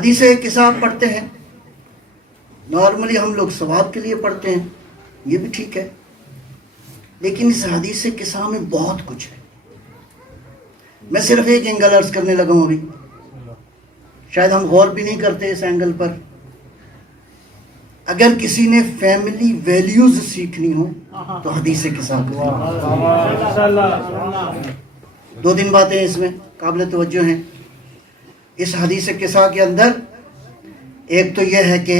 حدیث قصہ پڑھتے ہیں، نارملی ہم لوگ ثواب کے لیے پڑھتے ہیں، یہ بھی ٹھیک ہے، لیکن اس حدیث قصہ میں بہت کچھ ہے۔ میں صرف ایک اینگل عرض کرنے لگا ہوں ابھی، شاید ہم غور بھی نہیں کرتے اس اینگل پر۔ اگر کسی نے فیملی ویلیوز سیکھنی ہو تو حدیث قصہ دو تین باتیں اس میں قابل توجہ ہیں۔ اس حدیث قصہ کے اندر ایک تو یہ ہے کہ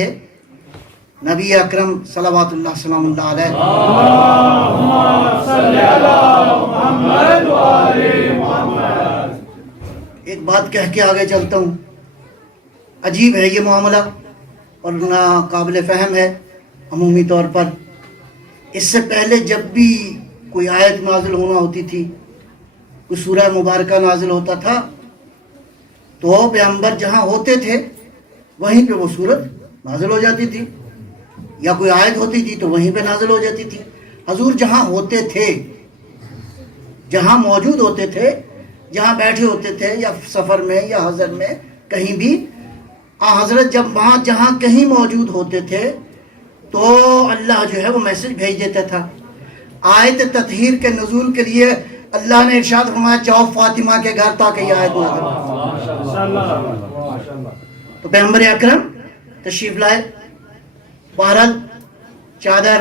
نبی اکرم صلوات اللہ سلام اللہ علیہ ایک بات کہہ کے آگے چلتا ہوں، عجیب ہے یہ معاملہ اور نا قابل فہم ہے عمومی طور پر۔ اس سے پہلے جب بھی کوئی آیت نازل ہونا ہوتی تھی، کوئی سورہ مبارکہ نازل ہوتا تھا، تو پیغمبر جہاں ہوتے تھے وہیں پہ وہ سورت نازل ہو جاتی تھی، یا کوئی آیت ہوتی تھی تو وہیں پہ نازل ہو جاتی تھی۔ حضور جہاں ہوتے تھے، جہاں موجود ہوتے تھے، جہاں بیٹھے ہوتے تھے، یا سفر میں یا حضر میں کہیں بھی، حضرت جب وہاں جہاں کہیں موجود ہوتے تھے تو اللہ جو ہے وہ میسج بھیج دیتا تھا۔ آیت تطہیر کے نزول کے لیے اللہ نے ارشاد فرمایا جاؤ فاطمہ کے گھر تاکہ یہ آیت نازل ہو۔ تو پیغمبر اکرم تشریف لائے، بہرحال چادر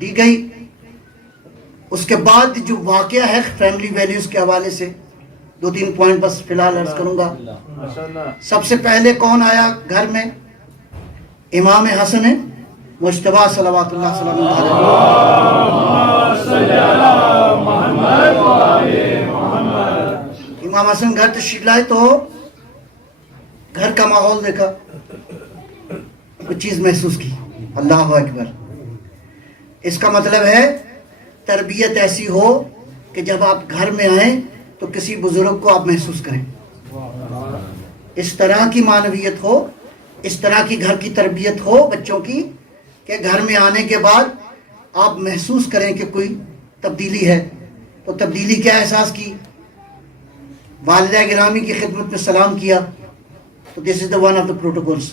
دی گئی۔ اس کے بعد جو واقعہ ہے فیملی ویلیوز کے حوالے سے دو تین پوائنٹ بس فی الحال عرض کروں گا۔ سب سے پہلے کون آیا گھر میں؟ امام حسن مجتبیٰ صلوات اللہ سلام علیہ۔ امام حسن گھر تشریف لائے تو گھر کا ماحول دیکھا، کچھ چیز محسوس کی، اللہ اکبر۔ اس کا مطلب ہے تربیت ایسی ہو کہ جب آپ گھر میں آئیں تو کسی بزرگ کو آپ محسوس کریں، اس طرح کی معنویت ہو، اس طرح کی گھر کی تربیت ہو بچوں کی کہ گھر میں آنے کے بعد آپ محسوس کریں کہ کوئی تبدیلی ہے۔ تو تبدیلی کیا احساس کی؟ والدہ گرامی کی خدمت میں سلام کیا، تو this is the one of the protocols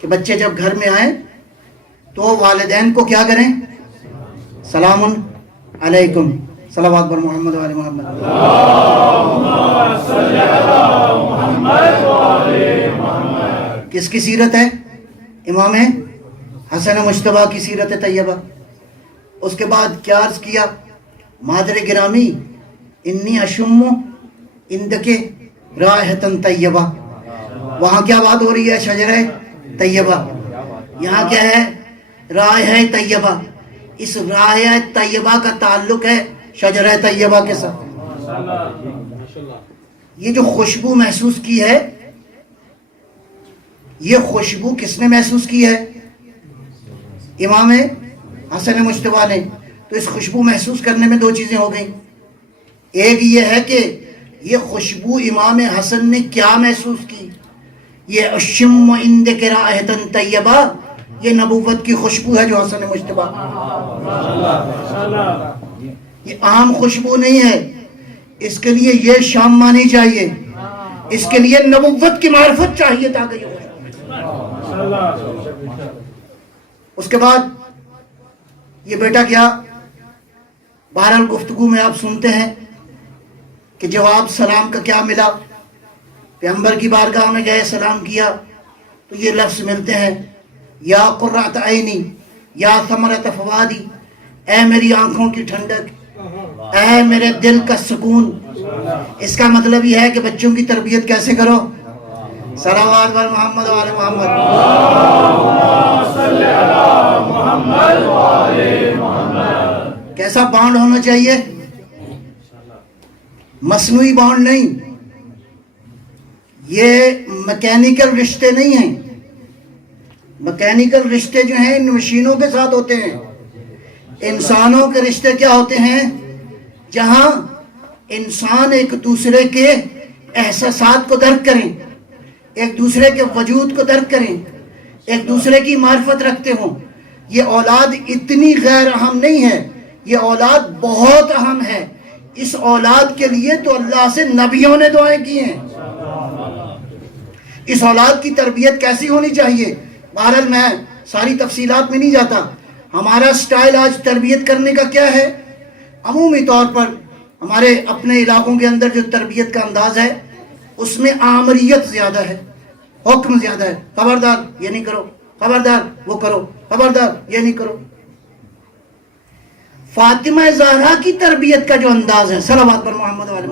کہ بچے جب گھر میں آئیں تو والدین کو کیا کریں؟ سلام علیکم، صلوات بر محمد و آل محمد۔ کس کی سیرت ہے؟ امام حسن مجتبیٰ کی سیرت طیبہ۔ اس کے بعد کیا عرض کیا؟ مادر گرامی انی اشم اندک رائحۃ طیبہ۔ وہاں کیا بات ہو رہی ہے؟ شجرہ طیبہ۔ یہاں کیا ہے؟ رائحہ طیبہ۔ اس رائحہ طیبہ کا تعلق ہے شجرہ طیبہ کے ساتھ۔ یہ جو خوشبو محسوس کی ہے، یہ خوشبو کس نے محسوس کی ہے؟ امام حسن مجتبیٰ نے۔ تو اس خوشبو محسوس کرنے میں دو چیزیں ہو گئیں۔ ایک یہ ہے کہ یہ خوشبو امام حسن نے کیا محسوس کی؟ یہ اشم عندک رائحۃ طیبہ، یہ نبوت کی خوشبو ہے جو حسن مجتبیٰ، یہ عام خوشبو نہیں ہے۔ اس کے لیے یہ شام مانی چاہیے، اس کے لیے نبوت کی معرفت چاہیے تاکہ یہ خوشبو۔ اس کے بعد یہ بیٹا کیا؟ بہرحال گفتگو میں آپ سنتے ہیں کہ جواب سلام کا کیا ملا۔ پیغمبر کی بارگاہ میں گئے، سلام کیا تو یہ لفظ ملتے ہیں، یا قرۃ عینی یا ثمرۃ فؤادی، اے میری آنکھوں کی ٹھنڈک، اے میرے دل کا سکون۔ اس کا مطلب یہ ہے کہ بچوں کی تربیت کیسے کرو؟ صلوات بر محمد و آل محمد۔ کیسا بانڈ ہونا چاہیے؟ مصنوعی بانڈ نہیں، یہ میکینیکل رشتے نہیں ہیں۔ میکینیکل رشتے جو ہیں ان مشینوں کے ساتھ ہوتے ہیں۔ انسانوں کے رشتے کیا ہوتے ہیں؟ جہاں انسان ایک دوسرے کے احساسات کو درک کریں، ایک دوسرے کے وجود کو درک کریں، ایک دوسرے کی معرفت رکھتے ہوں۔ یہ اولاد اتنی غیر اہم نہیں ہے، یہ اولاد بہت اہم ہے۔ اس اولاد کے لیے تو اللہ سے نبیوں نے دعائیں کی ہیں، اس اولاد کی تربیت کیسی ہونی چاہیے. بہرحال میں ساری تفصیلات میں نہیں جاتا. ہمارا سٹائل آج تربیت کرنے کا کیا ہے؟ عمومی طور پر ہمارے اپنے علاقوں کے اندر جو تربیت کا انداز ہے اس میں آمریت زیادہ ہے، حکم زیادہ ہے. خبردار یہ نہیں کرو، خبردار وہ کرو، خبردار یہ نہیں کرو. فاطمہ زہرا کی تربیت کا جو انداز ہے، صلوات پر محمد والے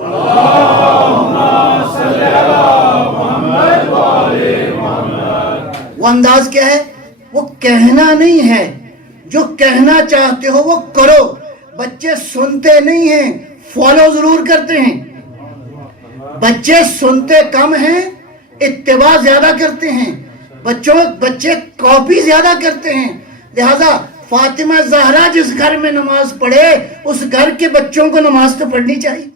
وہ انداز کیا ہے؟ وہ کہنا نہیں ہے، جو کہنا چاہتے ہو وہ کرو. بچے سنتے نہیں ہیں، فالو ضرور کرتے ہیں. بچے سنتے کم ہیں، اتباع زیادہ کرتے ہیں. بچے کاپی زیادہ کرتے ہیں. لہذا فاطمہ زہرا جس گھر میں نماز پڑھے اس گھر کے بچوں کو نماز تو پڑھنی چاہیے.